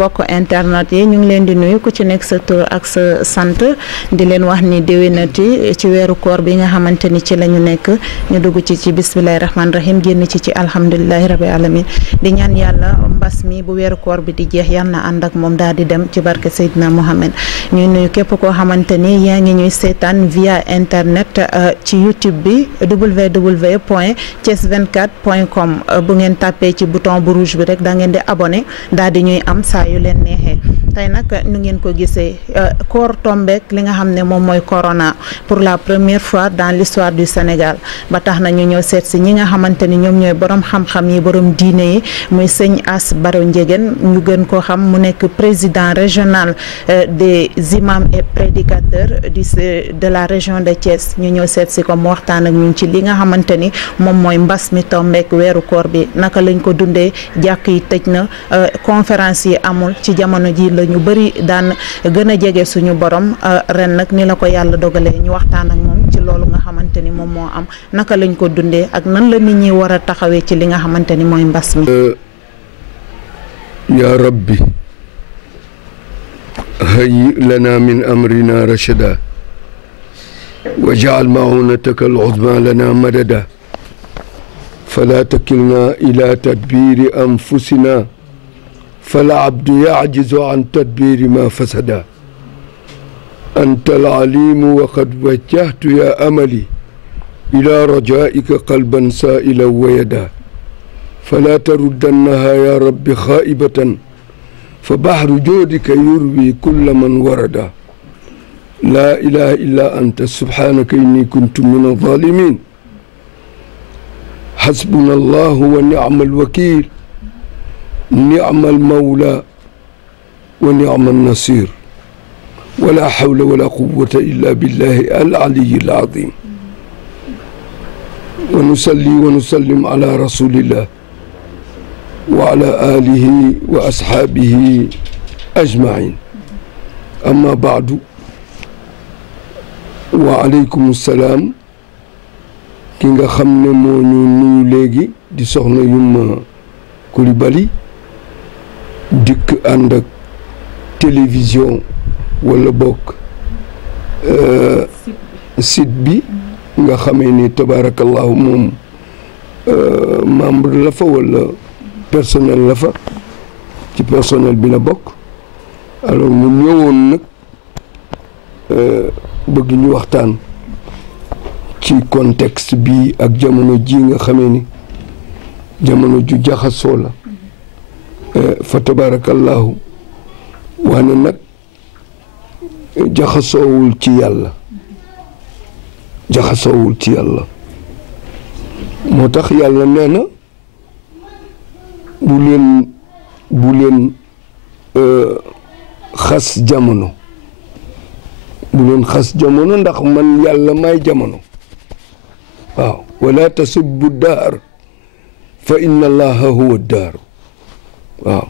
mbokk internet yi ñu ngi leen di nuyu ku ci nekk sa tur ak sa sant di leen wax ni déwénati ci weeru koor bi nga xamante ni ci la ñu nekk ñu dugg ci bismillahi rahmaani rahim génn ci alhamdulilahi rabbi alamin di ñaan yàlla mbas mi bu weeru koor bi di jeex yal na ànd ak moom daal di dem ci barke Seydina Mohamed ñuy nuyu képp koo xamante ni yaa ngi ñuy seetaan via internet ci YouTube bi www.thies24.com bu ngeen tàppee ci bouton bu rouge bi rek da ngeen di abonné daal di ñuy am saa yu leen neexee tey nag nu ngeen ko gisee koor tombeek li nga xam ne moom mooy corona pour la première fois dans l'histoire du Sénégal ba tax na ñu ñëw seet si ñi nga xamante ni ñoom ñooy borom xam-xam yi borom diine yi muy sëñ Ass Baro Ndiéguène ñu gën koo xam mu nekk président régional des imams et prédicateurs de la région de Thiès ñu ñëw seet si ko mu waxtaan ak ñun ci li nga xamante ni moom mooy mbas mi tombeek weeru koor bi naka lañ ko dundee jàkk yi tëj na conférence yi amul ci jamono ji la ñu bëri daan gën a jege suñu borom ren nag ni la ko yàlla dogalee ñu waxtaan ak moom ci loolu nga xamante ni moom moo am naka lañ ko dundee ak nan la nit ñi war a taxawee ci li nga xamante ni mooy mbas mi. ya rabbi hayyi lana min amrina rachada waj'al ma'unataka al-'uzma lana madada fala takilna ila tadbiri anfusina fala abdu ya'jizu an tadbiri ma fasada anta al-alimu wa qad wajjahtu ya amali ila rajaika qalban sa'ila wa yada fala taruddannaha ya rabbi khaibatan fa bahru judika yurwi kulla man warada la ilaha illa anta subhanaka inni kuntu min adh-dhalimin hasbuna allahu wa ni'mal wakil ni'mal mawla wa ni'mal nasir wala hawla wala quwwata illa billahi al-aliyyi al-azim wa nusalli wa nusallim ala rasulillah wa ala alihi wa ashaabihi ajmain amma baadu wa aleykum salaam ki nga xam ne moo ñu nuyu léegi di soxna Yuma Coulibaly dikk ànd ak télévision wala bokk site bi nga xamee ni tabaarakallahu moom membre la fa wala personnel la fa ci personnel bi la bokk alors mu ñëwoon nag bëgg ñu waxtaan ci contexte bi ak jamono ji nga xamee ni jamono ju jaxasoo la fa tabarakallahu waane nag jaxasoowul ci yàlla moo tax yàlla nee na bu leen xas jamono ndax man yàlla may jamono waaw wala tasubbu daar fa inna allaha huwa daar waaw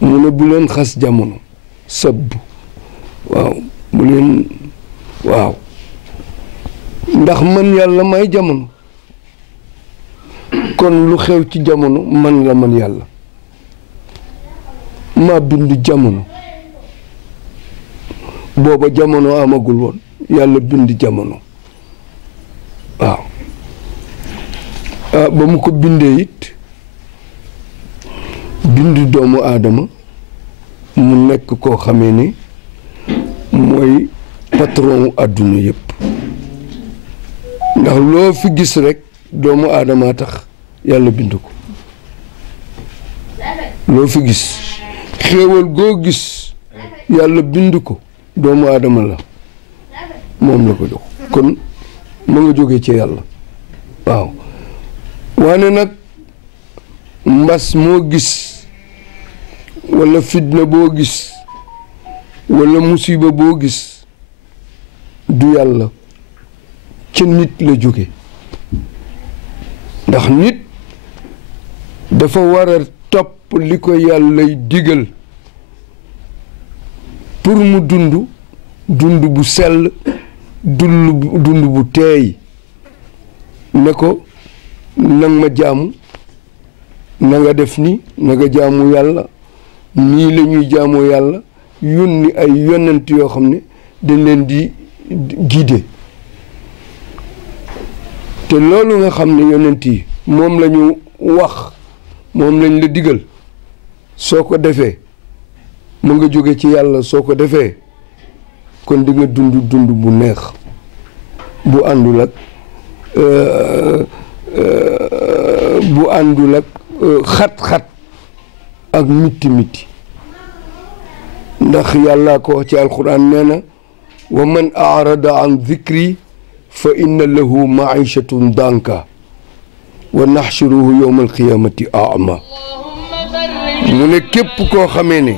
mu ne bu leen xas jamono sabbu waaw bu leen waaw ndax man yàlla may jamono kon lu xew ci jamono man la man yàlla maa bind jamono booba jamono amagul woon yàlla bind jamono waaw ba mu ko bindee it bind doomu aadama mu nekk koo xamee ni mooy patron àdduna yëpp ndax loo fi gis rek doomu aadama tax yàlla bind ko loo fi gis xéewal goo gis yàlla bind ko doomu aadama la moom la ko jox kon ma nga jóge ci yàlla waaw waane nag mbas moo gis walla fitna boo gis walla musiba boo gis du yàlla ca nit la jóge ndax nit dafa war a topp li ko yàllay digal pour mu dund bu sell dund bu teey ne ko nang ma jaamu na nga def ni na nga jaamu yàlla nii la ñuy jaamoo yàlla yónni ay yonent yoo xam ne dañ leen di guider te loolu nga xam ne yonent yi moom la ñu wax moom lañ la digal soo ko defee mu nga jóge ci yàlla soo ko defee kon di nga dund bu neex bu àndul ak xat-xat ak mitti ndax yàlla ko wax ci alquran nee na wa man arada an dhikri fa inna lahu maichatun danka wa naxshuruhu yowma alqiyamati ama mu ne képp koo xamee ne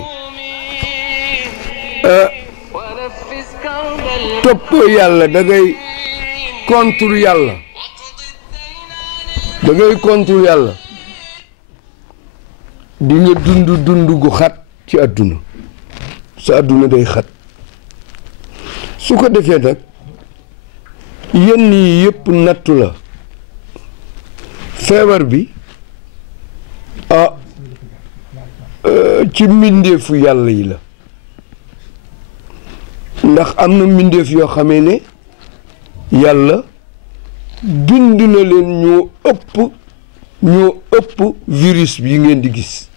toppoo yàlla da ngay contre yàlla di nga dund gu xat ci àdduna sa àdduna day xat su ko defee nag yenn yi yëpp nattu la feebar bi ci mbindeefu yàlla yi la ndax am na mbindeef yoo xamee ne yàlla bind na leen ñoo ëpp virus bi ngeen di gis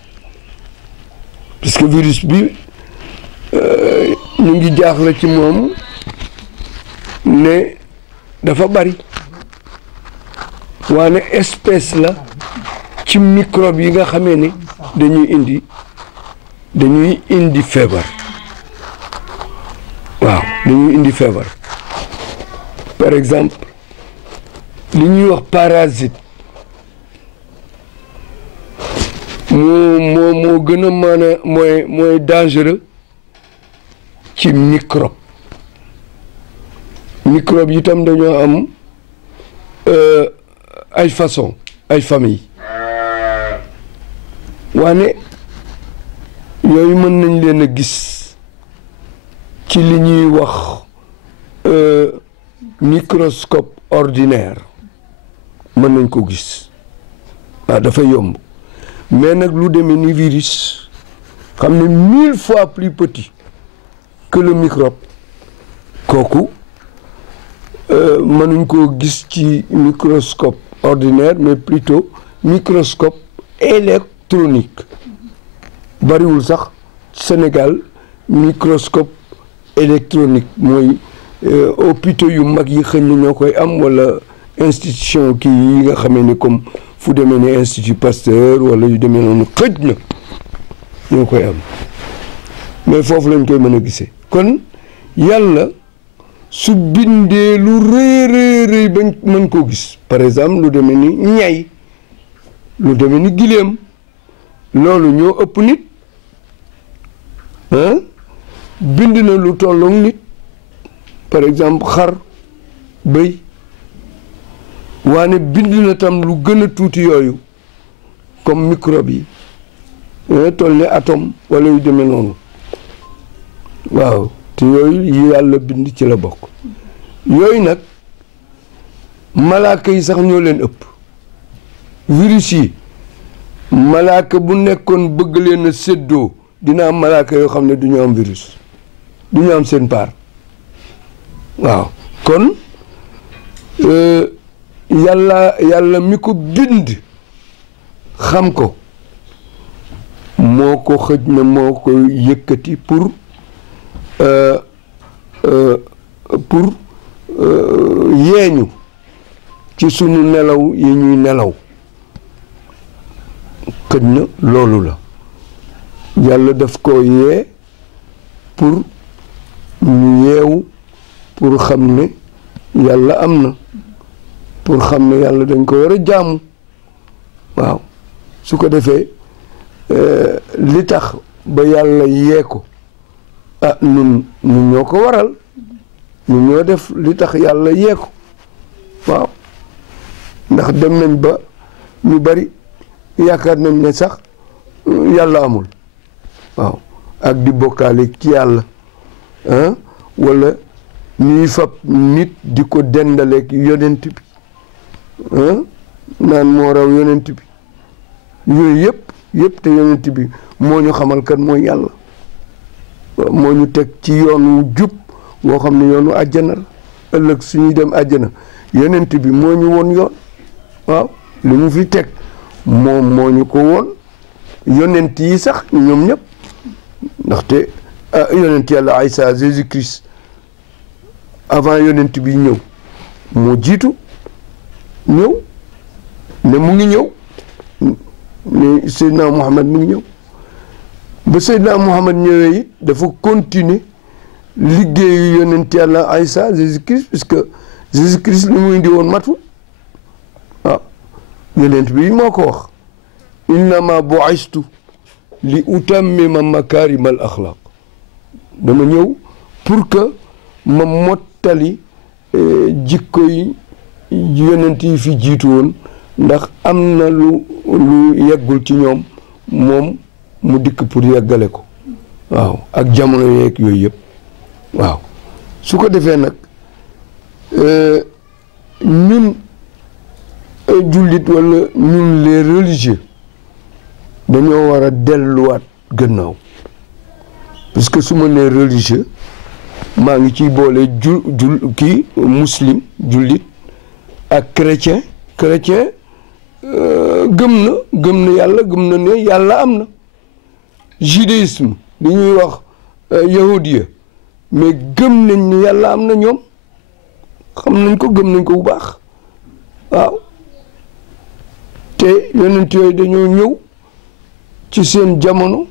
parce que virus bi ñu ngi jaaxle ci moom ne dafa bari waane espèce la ci microbe yi nga xamee ne dañuy indi feebar waaw dañuy indi feebar par exemple li ñuy wax parasite moo gën a mën a mooy dangereux ci microbe yi itam dañoo am ay façon ay famille waane yooyu mën nañ leen a gis ci li ñuy wax microscope ordinaire mën nañ ko gis waaw dafa yomb mais nag lu demee ni virus xam ne 1000 fois plus petit que le microbe kooku mënuñ koo gis ci microscope ordinaire mais plutôt microscope électronique bariwul sax Sénégal microscope électronique mooy hôpitaux yu mag yi xëy na ñoo koy am wala institution kii yi nga xamee ne comme fu demee ne institut Pasteur wala yu demee noonu xëj na ñoo koy am mais foofu lañ koy mën a gisee kon yàlla su bindee lu rëy bañ mën koo gis par exemple lu demee ni ñay lu demee ni gileem loolu ñoo ëpp nit bind na lu tolloog nit par exemple xar bëy waane bind na tam lu gën a tuuti yooyu comme microbe yi toll ne atome wala yu demee noonu waaw te yooyu yi yàlla bind ci la bokk yooyu nag malaaka yi sax ñoo leen ëpp virus yi malaaka bu nekkoon bëgg leen a séddoo dina am malaaka yoo xam ne du ñu am virus du ñu am seen part waaw kon yàlla mi ko bind xam ko moo ko xëj na moo ko yëkkati pour yeeñu ci sunu nelaw yi ñuy nelaw xëj na loolu la yàlla daf ko yee pour ñu yeewu pour xam ne yàlla am na pour xam ne yàlla dañ ko war a jaamu waaw su ko defee li tax ba yàlla yee ko ñun ñoo ko waral ñun ñoo def li tax yàlla yee ko waaw ndax dem nañ ba ñu bari yaakaar nañ ne sax yàlla amul waaw ak di bokkaale ci yàlla wala ñuy fab nit di ko dendaleeg yonent bi naan moo raw yonent bi yooyu yëpp yëpp te yonent bi moo ñu xamal kan mooy yàlla moo ñu teg ci yoonu jub woo xam ne yoonu àjjana la ëllëg suñuy dem àjjana yonent bi moo ñu woon yoon waaw li mu fi teg moom moo ñu ko woon yonent yi sax ñoom ñëpp ndaxte yonent yàlla Isa Jésus Christ avant yonent bi ñëw moo jiitu ñëw ne mu ngi ñëw ne Seydina Muhammad mu ngi ñëw ba Seydina Muhammad ñëwee it dafa continuer liggéeyu yonent yàlla Isa Jésus Christ puisque Jésus Christ li mu indi woon matul waaw yonent bi moo ko wax innama bu'istu li utammima makarimal axlaq dama ñëw pour que ma mottali jikko yi yonent yi fi jiitu woon ndax am na lu yeggul ci ñoom moom mu dikk pour yeggale ko waaw ak jamono yeeg yooyu yëpp waaw su ko defee nag ñun jullit walla ñun les religieux dañoo war a delluwaat gannaaw parce que su ma nee religieux maa ngi ciy boole kii muslim jullit ak chrétien gëm na yàlla gëm na ne yàlla am na judaïsme li ñuy wax yahudiya mais gëm nañ ne yàlla am na ñoom xam nañ ko gëm nañ ko bu baax waaw te yonent yooyu dañoo ñëw ci seen jamono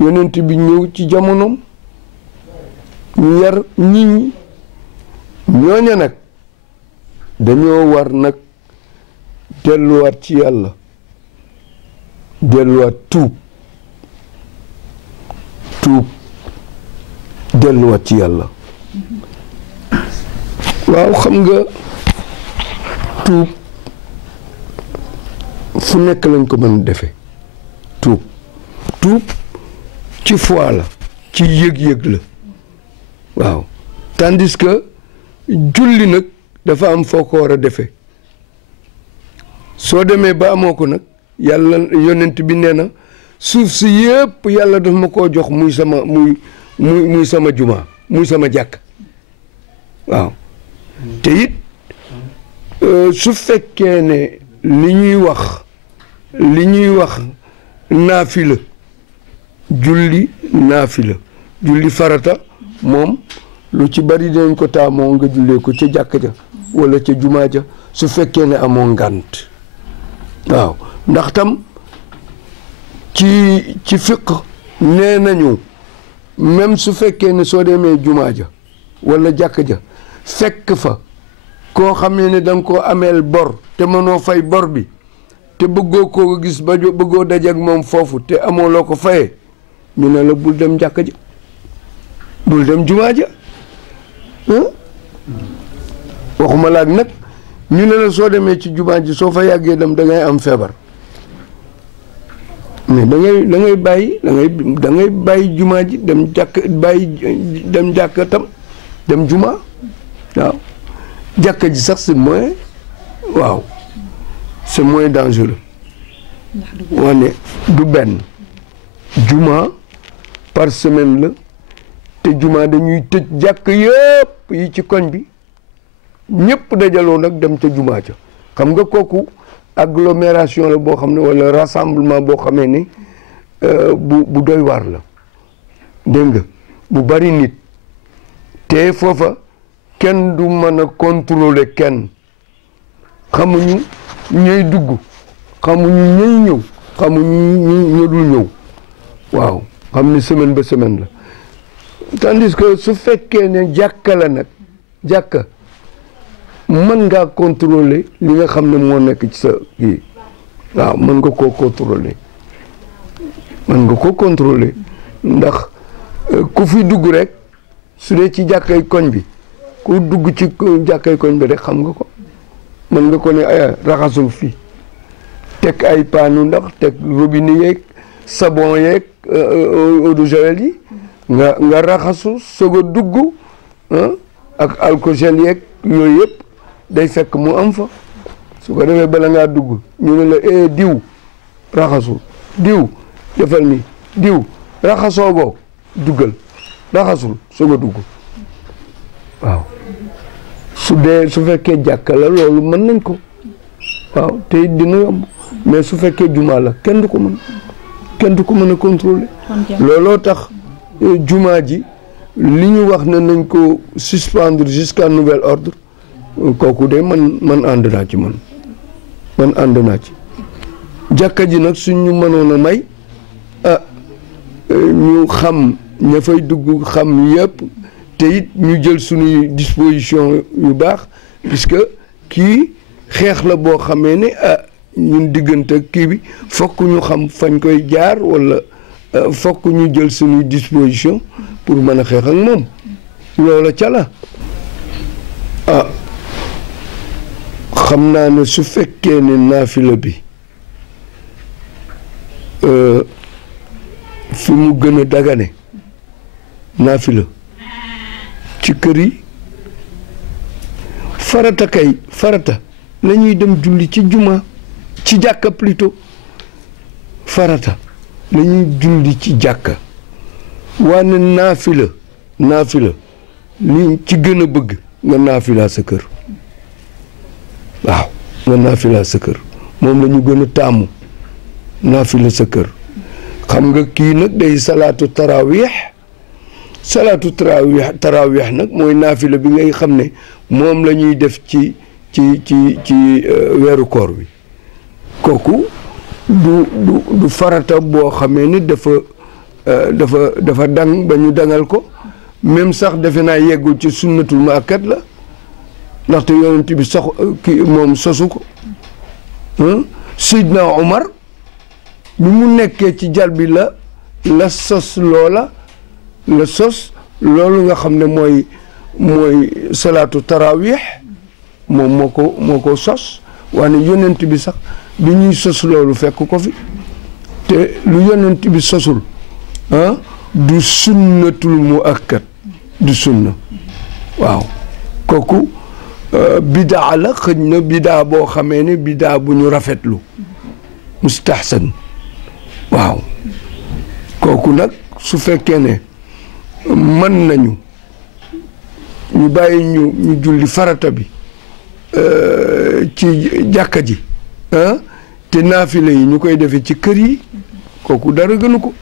yonent bi ñëw ci jamonoom ñu yar nit ñi ñooña nag dañoo war nag delluwaat ci yàlla delluwaat tuub delluwaat ci yàlla waaw xam nga tuub fu nekk lañ ko mën a defee tuub ci foi la ci yëg-yëg la waaw tandis que julli nag dafa am foo ko war a defee soo demee ba amoo ko nag yàlla yonent bi nee na suuf si yëpp yàlla daf ma koo jox muy sama juma muy sama jàkk waaw te it su fekkee ne li ñuy wax naafila julli farata moom lu ci bari dinañ ko taamoo nga jullee ko ca jàkk ja wala ca jumaa ja su fekkee ne amoo ngànt waaw ndax tam ci fiq nee nañu même su fekkee ne soo demee jumaa ja wala jàkk ja fekk fa koo xamee ne da nga koo ameel bor te mënoo fay bor bi te bëggoo koo gis ba bëggoo dajeek moom foofu te amoo loo ko fayee ñu ne la bul dem jàkk ja bul dem jumaa ja waxuma laak nag ñu ne la soo demee ci jumaa ji soo fa yàggee dem da ngay am feebar mais da ngay bàyyi jumaa ji dem jàkk tam dem jumaa waaw jàkka ji sax c'est moins waaw c'est moins dangereux wane du benn jumaa par semaine la te jumaa dañuy tëj jàkk yëpp yi ci koñ bi ñëpp dajaloo nag dem ca jumaa ca xam nga kooku agglomération la boo xam ne wala rassemblement boo xamee ne bu doy waar la dégg nga bu bari nit te foofa kenn du mën a contrôler kenn xamuñu ñooy dugg xamuñu ñooy ñëw xamuñu ñu dul ñëw waaw xam ne semaine ba semaine la tandis que su fekkee ne jàkka la nag jàkka mën ngaa contrôler li nga xam ne moo nekk ci sa kii waaw mën nga koo contrôler ndax ku fi dugg rek su dee ci jàkkay koñ bi ku dugg ci jàkkay koñ bi rek xam nga ko mën nga ko ne raxasul fii teg ay paanu ndox teg robinet yeeg savon yeeg eau de javel yi nga raxasu soog a dugg ak alcool gel yeeg yooyu yëpp day fekk mu am fa su ko defee bala ngaa dugg ñu ne la diw raxasu diw defal ni diw raxasoogoo duggal raxasul soog a dugg waaw su fekkee jàkka la loolu mën nañ ko waaw te dina yomb mais su fekkee jumaa la kenn du ko mën a contrôler looloo tax jumaa ji li ñu wax ne nañ ko suspendre jusqu'à nouvel ordre kooku de man ànd naa ci man ànd naa ci jàkka ji nag suñ ñu mënoon a may ñu xam ña fay dugg xam yëpp te it ñu jël suñuy disposition yu baax puisque kii xeex la boo xamee ne ñun diggante kii bi fokk ñu xam fañ koy jaar wala fokk ñu jël suñuy disposition pour mën a xeex ak moom loola ca la xam naa ne su fekkee ne naafila bi fi mu gën a dagane naafila ci kër yi farata la ñuy dem julli ci juma ci jàkka plutôt farata la ñuy julli ci jàkka waane naafila li ci gën a bëgg nga naafila sa kër waaw nga naafila sa kër moom la ñu gën a taamu naafila sa kër xam nga kii nag day salaatu tarawih nag mooy naafila bi ngay xam ne moom la ñuy def ci weeru koor bi kooku du farata boo xamee ni dafa dang ba ñu dangal ko même sax defe naa yeggul ci sunnatul muakkad la ndaxte yonent bi moom sosu ko Seydina Omar bi mu nekkee ci jal bi la sos loolu nga xam ne mooy salaatu tarawih moom moo ko sos waane yonent bi sax bi ñuy sos loolu fekk ko fi te lu yonent bi sosul du sunnatul muakkad du sunna waaw kooku bidaa la xëj na bidaa boo xamee ne bidaa bu ñu rafetlu mustahsan waaw kooku nag su fekkee ne mën nañu ñu bàyyi ñu julli farata bi ci jàkka ji te naafile yi ñu koy defee ci kër yi kooku dara gënu ko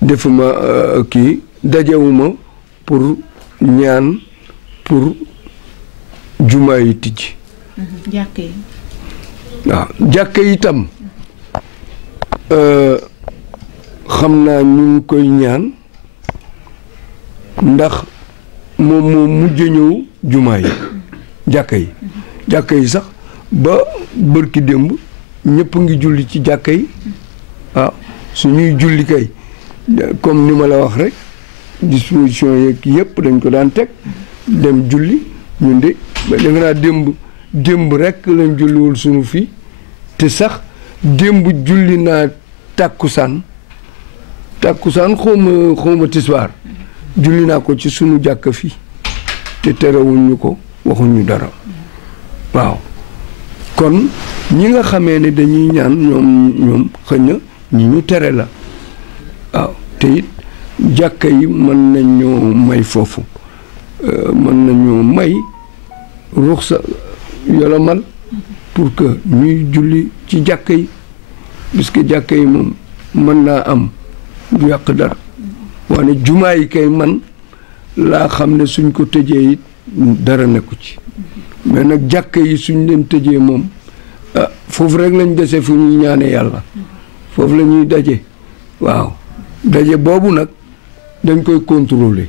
defuma kii dajewuma pour ñaan pour jumaa yi tijji jàkka yi waaw jàkka yi itam xam naa ñu ngi koy ñaan ndax moom moo mujj ñëw jumaa yi jàkka yi sax ba bërki démb ñëpp ngi julli ci jàkka yi waaw suñuy julli kay comme ni ma la wax rek disposition yeeg yëpp dañ ko daan teg dem julli ñun de defe naa démb rek lañ julliwul suñu fii te sax démb julli naa tàkkusaan xawma tisbaar julli naa ko ci sunu jàkka fii te terewuñ ñu ko waxuñu dara waaw kon ñi nga xamee ne dañuy ñaan ñoom xëy na ñi ñu tere la waaw te it jàkka yi mën nañoo may foofu mën nañoo may ruxsa yolomal pour que ñuy julli ci jàkka yi parce que jàkka yi moom mën naa am du yàq dara waane jumaa yi kay man laa xam ne suñ ko tëjee it dara nekku ci mais nag jàkka yi suñ leen tëjee moom foofu rek lañ dese fu ñuy ñaane yàlla foofu la ñuy daje waaw daje boobu nag dañ koy contrôler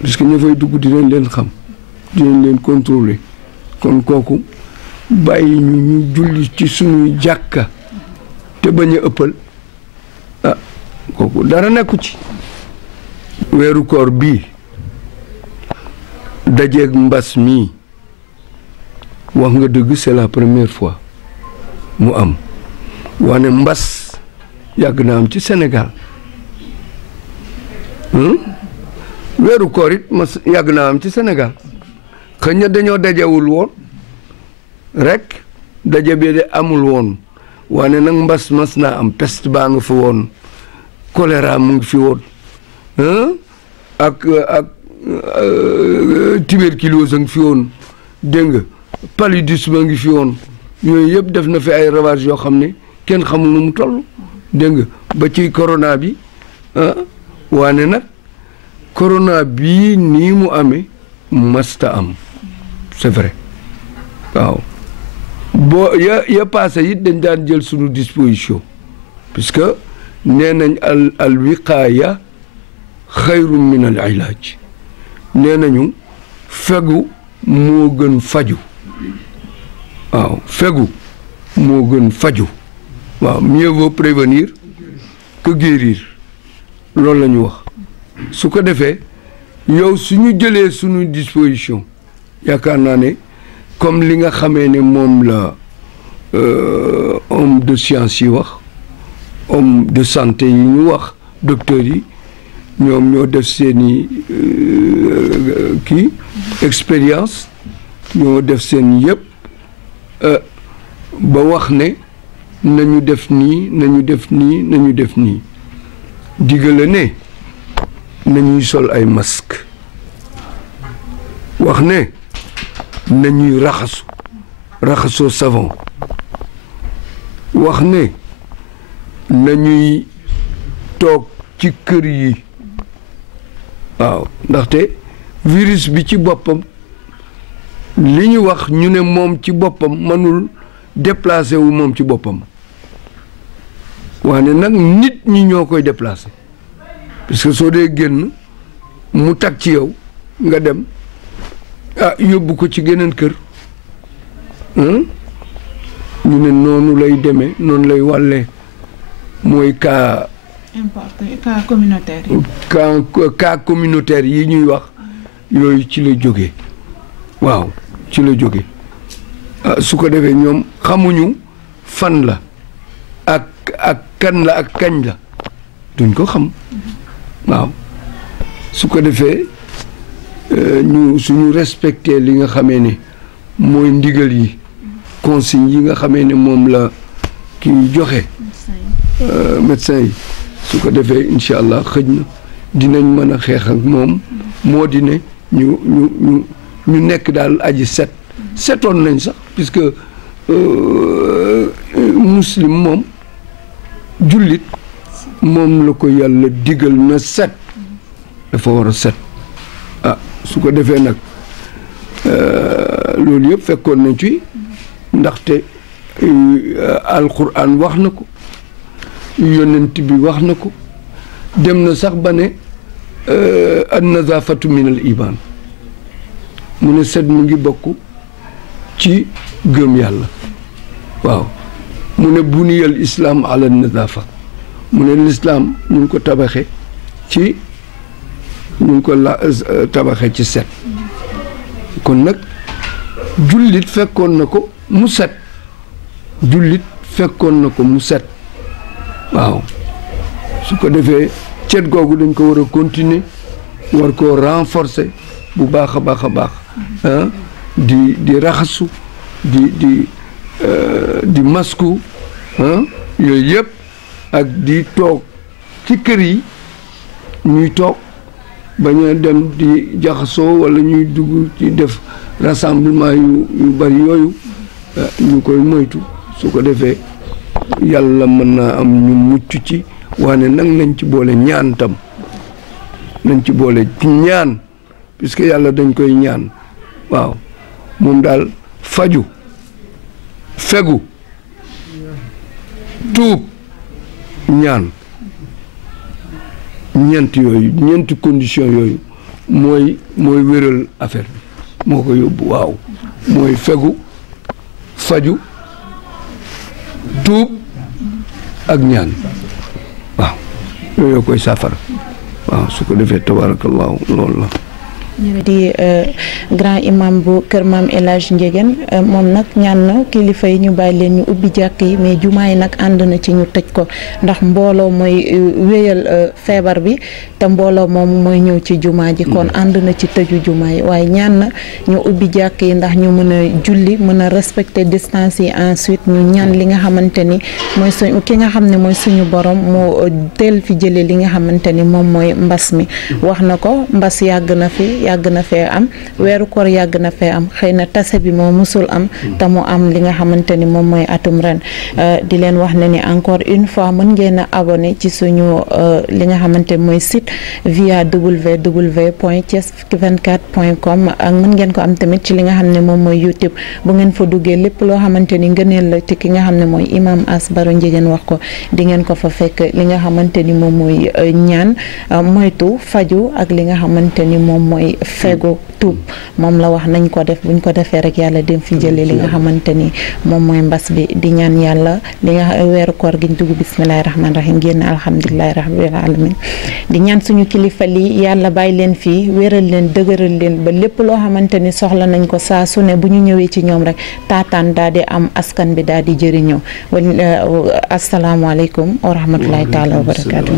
parce que ña fay dugg dinañ leen xam dinañ leen contrôler kon kooku bàyyi ñu julli ci suñuy jàkka te bañ a ëppal kooku dara nekku ci weeru koor bii dajeeg mbas mii wax nga dëgg c'est la première fois mu am wane mbas yàgg na am ci Sénégal weeru koor it yàgg na am ci Sénégal xëy na dañoo dajewul woon rek daje bi de amul woon waane nag mbas mas naa am peste baa nga fa woon choléra mu ngi fi woon ak tuberculose a ngi fi woon dégg nga paludisme a ngi fi woon yooyu yëpp def na fi ay ravage yoo xam ne kenn xamul nu mu toll dégg nga ba ci corona bi waane nag corona bii nii mu amee masta am c'est vrai waaw boo ya passé it dañ daan jël suñu disposition puisque nee nañ al wiqaaya xayrun min al ilaaj nee nañu fegu moo gën faju waaw fegu moo gën faju waaw mieux vaut prévenir que guérir loolu la ñu wax su ko defee yow suñu jëlee suñu disposition yaakaar naa ne comme li nga xamee ne moom la homme de science yi wax homme de santé yi ñu wax docteurs yi ñoom ñoo def seeni kii expérience ñoo def seen yëpp ba wax ne nañu def nii nañu def nii nañu def nii digale ne nañuy sol ay masque wax ne nañuy raxasoo savon wax ne nañuy toog ci kër yi waaw ndaxte virus bi ci boppam li ñu wax ñu ne moom ci boppam mënul déplacé wu moom ci boppam waane nag nit ñi ñoo koy déplacé parce que soo dee génn mu tag ci yow nga dem yóbbu ko ci geneen kër ñu ne noonu lay demee noonu lay wàllee mooy cas communautaire yi cas communautaire yi ñuy wax yooyu ci la jógee waaw ci la jóge su ko defee ñoom xamuñu fan la ak kan la ak kañ la duñ ko xam waaw su ko defee ñu suñu respecté li nga xamee ne mooy ndigal yi consigne yi nga xamee ne moom la kii joxe médecin yi su ko defee incha allah xëj na dinañ mën a xeex ak moom moo di ne ñu nekk daal aji setoon nañ sax puisque muslim moom jullit moom la ko yàlla digal na set dafa war a set su ko defee nag loolu yëpp fekkoon nañ ci ndaxte alquran wax na ko yonent bi wax na ko dem na sax ba ne an nazafatu min al iman mu ne set mu ngi bokk ci gëm yàlla waaw mu ne buniyal islam ala nazafa mu ne l'islam ñu ngi ko tabaxe ci ñu ngi ko tabaxe ci set kon nag jullit fekkoon na ko mu set jullit fekkoon na ko mu set waaw su ko defee cet googu dañ ko war a continuer war koo renforcer bu baax a baax a baax di raxasu di masku yooyu yëpp ak di toog ci kër yi ñuy toog bañ a dem di jaxasoo wala ñuy dugg ci def rassemblement yu bari yooyu ñu koy moytu su ko defee yàlla mën naa am ñu mucc ci waane nag nañ ci boole ñaan tam nañ ci boole ñaan puisque yàlla dañ koy ñaan waaw moom daal faju fegu tuub ñaan ñeenti condition yooyu mooy wéral affaire bi moo ko yóbbu waaw mooy fegu faju tuub ak ñaan waaw yooyu koy saafara waaw su ko defee tabarakallahu loolu la di grand imam bu kër maam El Hadj Ndiéguène moom nag ñaan na kilifa yi ñu bàyyi leen ñu ubbi jàkk yi mais jumaa yi nag ànd na ci ñu tëj ko ndax mbooloo mooy wéyal feebar bi te mbooloo moom mooy ñëw ci jumaa ji kon ànd na ci tëju jumaa yi waaye ñaan na ñu ubbi jàkk yi ndax ñu mën a julli mën a respecter distance yi ensuite ñu ñaan li nga xamante ni mooy ki nga xam ne mooy suñu borom moo teel fi jëlee li nga xamante ni moom mooy mbas mi wax na ko mbas yàgg na fee am weeru koor yàgg na fee am xëy na tase bi moo musul am te mu am li nga xamante ni moom mooy atum ren di leen wax ne ni encore une fois mën ngeen a abonné ci suñu li nga xamante mooy site via www.thies24.com ak mën ngeen ko am tamit ci li nga xam ne moom mooy YouTube bu ngeen fa duggee lépp loo xamante ni ngëneel la ci ki nga xam ne mooy imam As Baro Ndiéguène wax ko di ngeen ko fa fekk li nga xamante ni moom mooy ñaan moytu faju ak li nga xamante ni moom mooy fegu tuub moom la wax nañ ko def buñ ko defee rek yàlla dem fi jëlee li nga xamante ni moom mooy mbas bi di ñaan yàlla li nga weeru koor giñ dugg bismillahi rahmaani rahim génn alhamdulilahi rabbil alamin di ñaan suñu kilifa li yàlla bàyyi leen fii wéral leen dëgëral leen ba lépp loo xamante ni soxla nañ ko saa su ne bu ñu ñëwee ci ñoom rek taataan daal di am askan bi daal di jëriñoo asalaamaaleykum wa rahmatullahi taala wa barakaatu.